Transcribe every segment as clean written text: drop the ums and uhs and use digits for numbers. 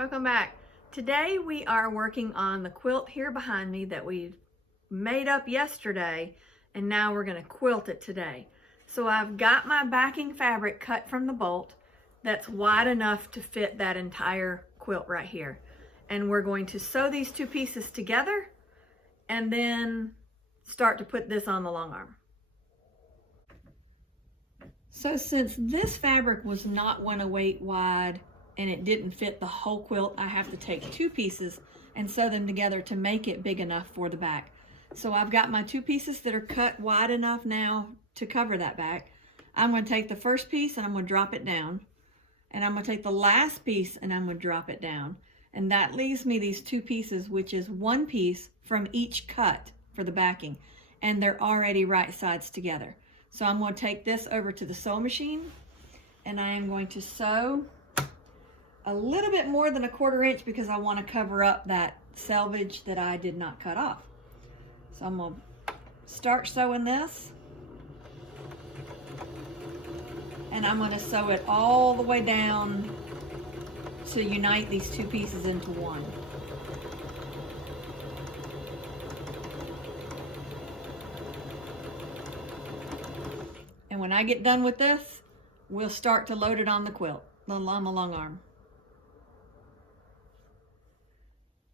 Welcome back. Today we are working on the quilt here behind me that we made up yesterday, and now we're going to quilt it today. So I've got my backing fabric cut from the bolt that's wide enough to fit that entire quilt right here. And we're going to sew these two pieces together and then start to put this on the long arm. So since this fabric was not 1/08 wide and it didn't fit the whole quilt, I have to take two pieces and sew them together to make it big enough for the back. So I've got my two pieces that are cut wide enough now to cover that back. I'm going to take the first piece and I'm going to drop it down. And I'm going to take the last piece and I'm going to drop it down. And that leaves me these two pieces, which is one piece from each cut for the backing. And they're already right sides together. So I'm going to take this over to the sewing machine and I am going to sew a little bit more than 1/4 inch because I want to cover up that selvage that I did not cut off. So I'm going to start sewing this and I'm going to sew it all the way down to unite these two pieces into one. And when I get done with this, we'll start to load it on the quilt, on the long arm.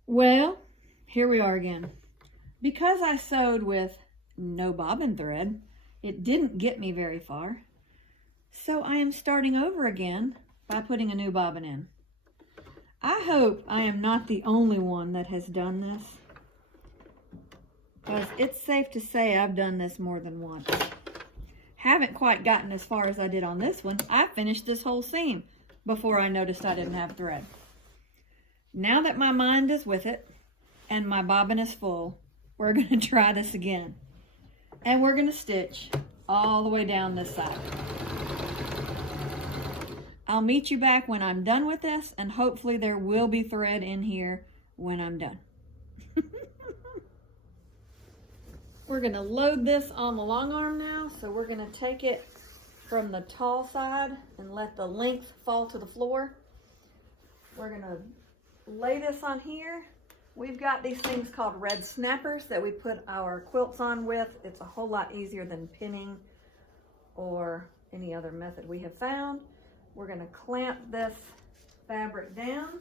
Well, here we are again. Because I sewed with no bobbin thread, it didn't get me very far. So I am starting over again by putting a new bobbin in. I hope I am not the only one that has done this, because it's safe to say I've done this more than once. Haven't quite gotten as far as I did on this one. I finished this whole seam before I noticed I didn't have thread. Now that my mind is with it and my bobbin is full, we're going to try this again. And we're going to stitch all the way down this side. I'll meet you back when I'm done with this, and hopefully there will be thread in here when I'm done. We're going to load this on the long arm now, so we're going to take it from the tall side and let the length fall to the floor. We're going to lay this on here. We've got these things called red snappers that we put our quilts on with. It's a whole lot easier than pinning or any other method we have found. We're going to clamp this fabric down.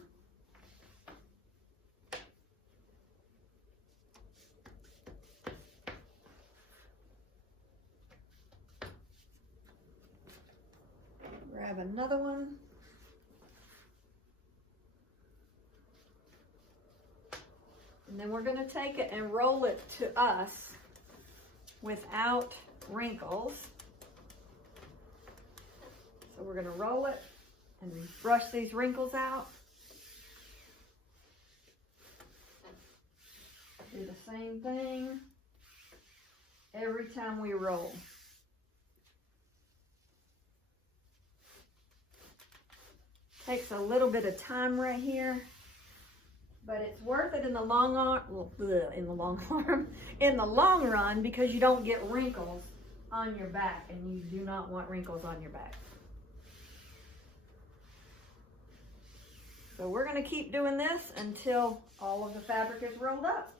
Grab another one. And then we're going to take it and roll it to us without wrinkles. So we're going to roll it and brush these wrinkles out. Do the same thing every time we roll. Takes a little bit of time right here, but it's worth it in the long arm, in the long run, because you don't get wrinkles on your back, and you do not want wrinkles on your back. So we're going to keep doing this until all of the fabric is rolled up.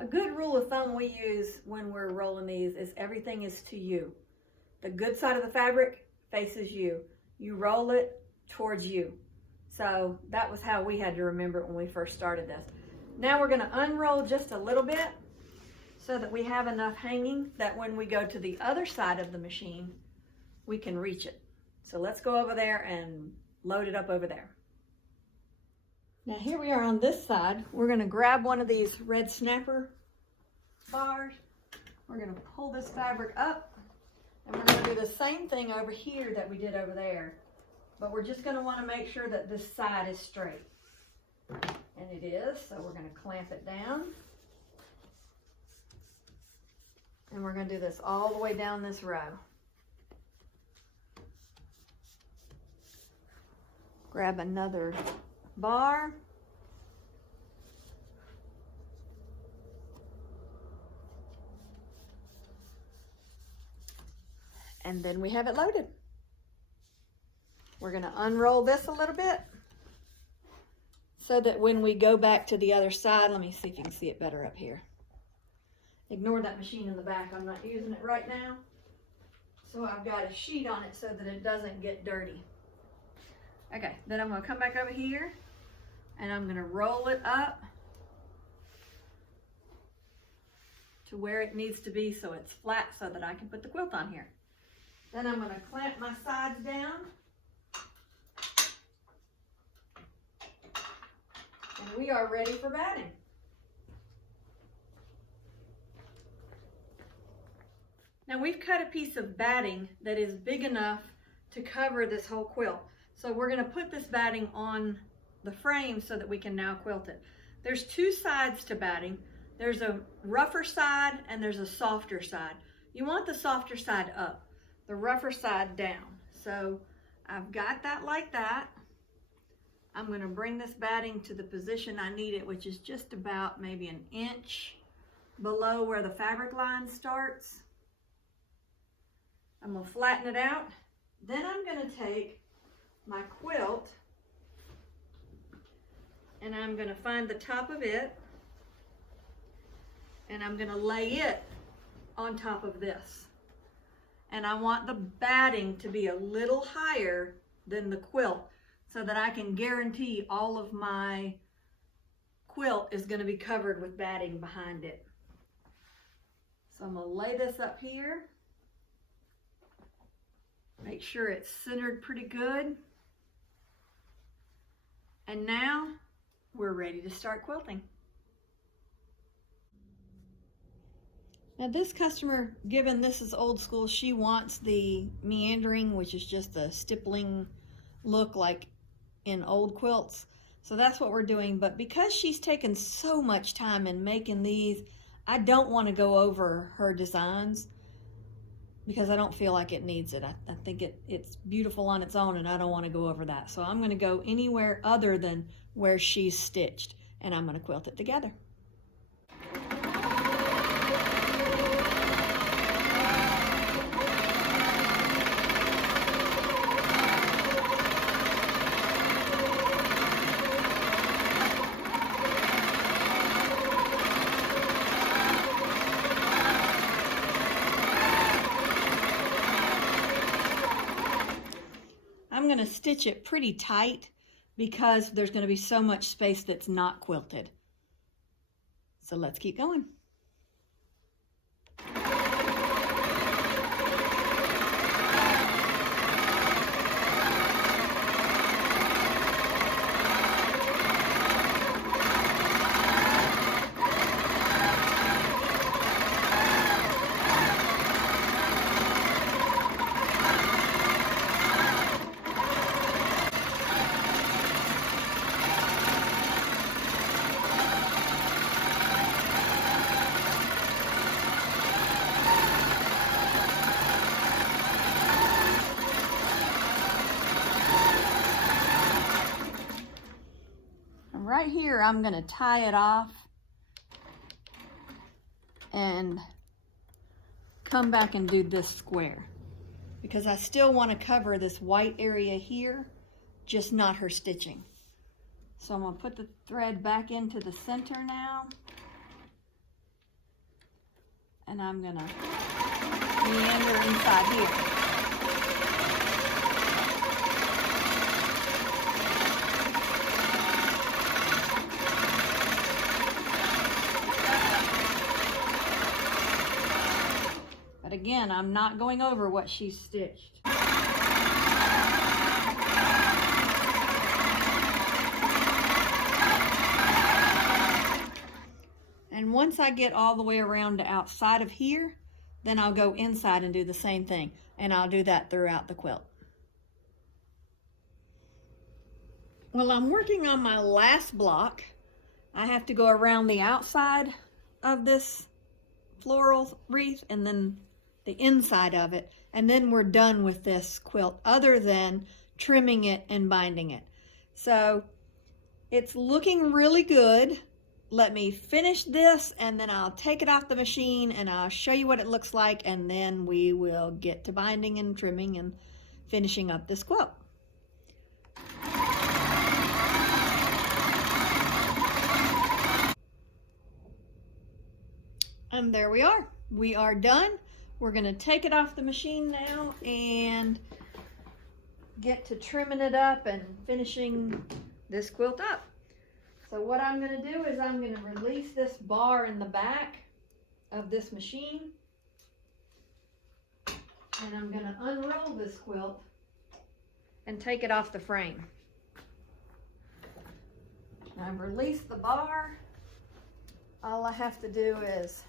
A good rule of thumb we use when we're rolling these is everything is to you. The good side of the fabric faces you. You roll it towards you. So that was how we had to remember it when we first started this. Now we're going to unroll just a little bit so that we have enough hanging that when we go to the other side of the machine, we can reach it. So let's go over there and load it up over there. Now here we are on this side. We're going to grab one of these red snapper bars. We're going to pull this fabric up. And we're going to do the same thing over here that we did over there. But we're just going to want to make sure that this side is straight. And it is, so we're going to clamp it down. And we're going to do this all the way down this row. Grab another bar. And then we have it loaded. We're gonna unroll this a little bit so that when we go back to the other side, let me see if you can see it better up here. Ignore that machine in the back, I'm not using it right now. So I've got a sheet on it so that it doesn't get dirty. Okay, then I'm gonna come back over here and I'm gonna roll it up to where it needs to be so it's flat so that I can put the quilt on here. Then I'm gonna clamp my sides down. And we are ready for batting. Now we've cut a piece of batting that is big enough to cover this whole quilt. So we're gonna put this batting on the frame so that we can now quilt it. There's two sides to batting. There's a rougher side and there's a softer side. You want the softer side up, the rougher side down. So I've got that like that. I'm gonna bring this batting to the position I need it, which is just about maybe an inch below where the fabric line starts. I'm gonna flatten it out. Then I'm gonna take my quilt and I'm gonna find the top of it and I'm gonna lay it on top of this. And I want the batting to be a little higher than the quilt so that I can guarantee all of my quilt is gonna be covered with batting behind it. So I'm gonna lay this up here. Make sure it's centered pretty good. And now we're ready to start quilting. Now this customer, given this is old school, she wants the meandering, which is just a stippling look like in old quilts. So that's what we're doing. But because she's taken so much time in making these, I don't want to go over her designs because I don't feel like it needs it. I think it's beautiful on its own and I don't want to go over that. So I'm going to go anywhere other than where she's stitched and I'm going to quilt it together. I'm going to stitch it pretty tight because there's going to be so much space that's not quilted. So let's keep going. Right here, I'm going to tie it off and come back and do this square because I still want to cover this white area here, just not her stitching. So I'm going to put the thread back into the center now and I'm going to meander inside here. Again, I'm not going over what she's stitched. And once I get all the way around to outside of here, then I'll go inside and do the same thing. And I'll do that throughout the quilt. Well, I'm working on my last block. I have to go around the outside of this floral wreath and then the inside of it, and then we're done with this quilt other than trimming it and binding it. So it's looking really good. Let me finish this and then I'll take it off the machine and I'll show you what it looks like, and then we will get to binding and trimming and finishing up this quilt. And there we are. We are done. We're going to take it off the machine now and get to trimming it up and finishing this quilt up. So what I'm going to do is I'm going to release this bar in the back of this machine, and I'm going to unroll this quilt and take it off the frame. I've released the bar. All I have to do is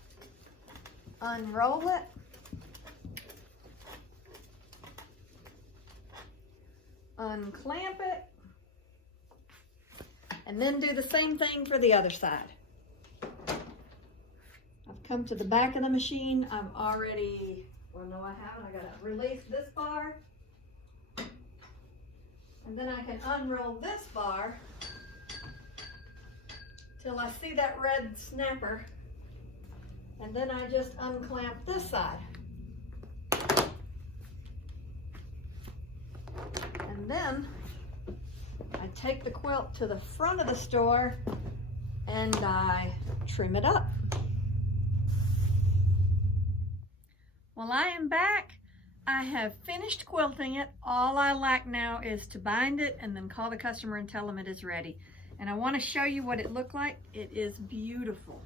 unroll it, unclamp it, and then do the same thing for the other side. I've come to the back of the machine. I'm already, well, no, I haven't. I gotta release this bar, and then I can unroll this bar till I see that red snapper, and then I just unclamp this side. And then I take the quilt to the front of the store and I trim it up. Well, I am back. I have finished quilting it. All I lack now is to bind it and then call the customer and tell them it is ready. And I want to show you what it looked like. It is beautiful.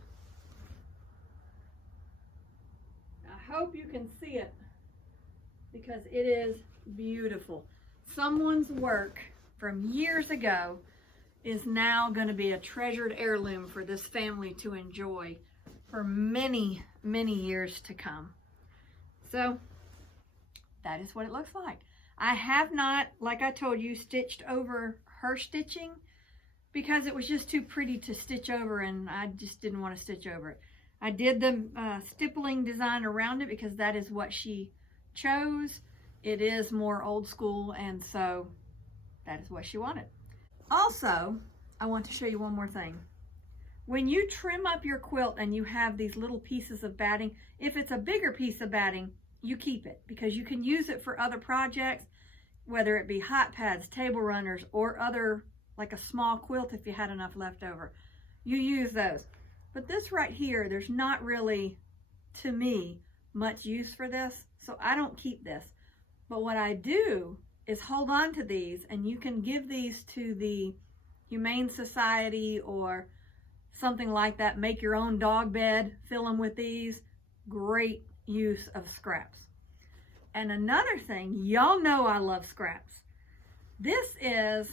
I hope you can see it because it is beautiful. Someone's work from years ago is now going to be a treasured heirloom for this family to enjoy for many, many years to come. So that is what it looks like. I have not, like I told you, stitched over her stitching because it was just too pretty to stitch over, and I just didn't want to stitch over it. I did the stippling design around it because that is what she chose. It is more old school, and so that is what she wanted. Also, I want to show you one more thing. When you trim up your quilt and you have these little pieces of batting, if it's a bigger piece of batting, you keep it because you can use it for other projects, whether it be hot pads, table runners, or other, like a small quilt if you had enough left over. You use those. But this right here, there's not really, to me, much use for this, so I don't keep this. But what I do is hold on to these, and you can give these to the Humane Society or something like that. Make your own dog bed, fill them with these. Great use of scraps. And another thing, y'all know I love scraps. This is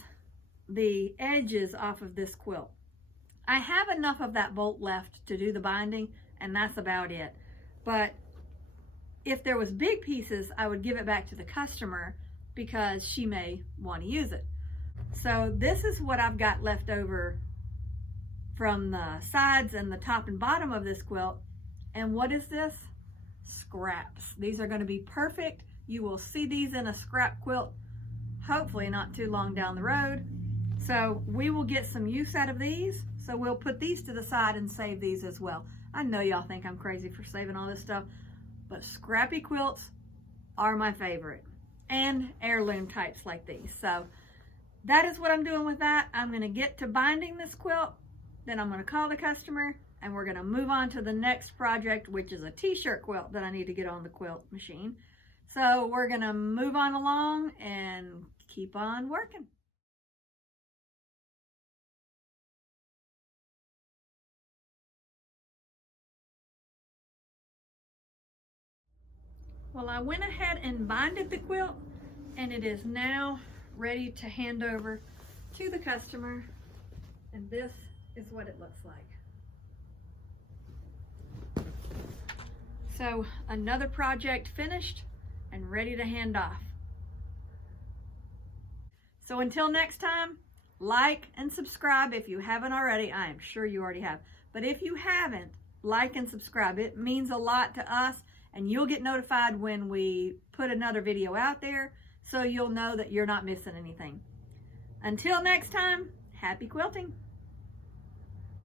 the edges off of this quilt. I have enough of that bolt left to do the binding, and that's about it. But if there was big pieces, I would give it back to the customer because she may want to use it. So this is what I've got left over from the sides and the top and bottom of this quilt. And what is this? Scraps. These are going to be perfect. You will see these in a scrap quilt, hopefully not too long down the road. So we will get some use out of these. So we'll put these to the side and save these as well. I know y'all think I'm crazy for saving all this stuff, but scrappy quilts are my favorite, and heirloom types like these. So that is what I'm doing with that. I'm going to get to binding this quilt, then I'm going to call the customer, and we're going to move on to the next project, which is a t-shirt quilt that I need to get on the quilt machine. So we're going to move on along and keep on working. Well, I went ahead and binded the quilt, and it is now ready to hand over to the customer, and this is what it looks like. So another project finished and ready to hand off. So until next time, like and subscribe if you haven't already. I am sure you already have, but if you haven't, like and subscribe. It means a lot to us, and you'll get notified when we put another video out there, so you'll know that you're not missing anything. Until next time, happy quilting.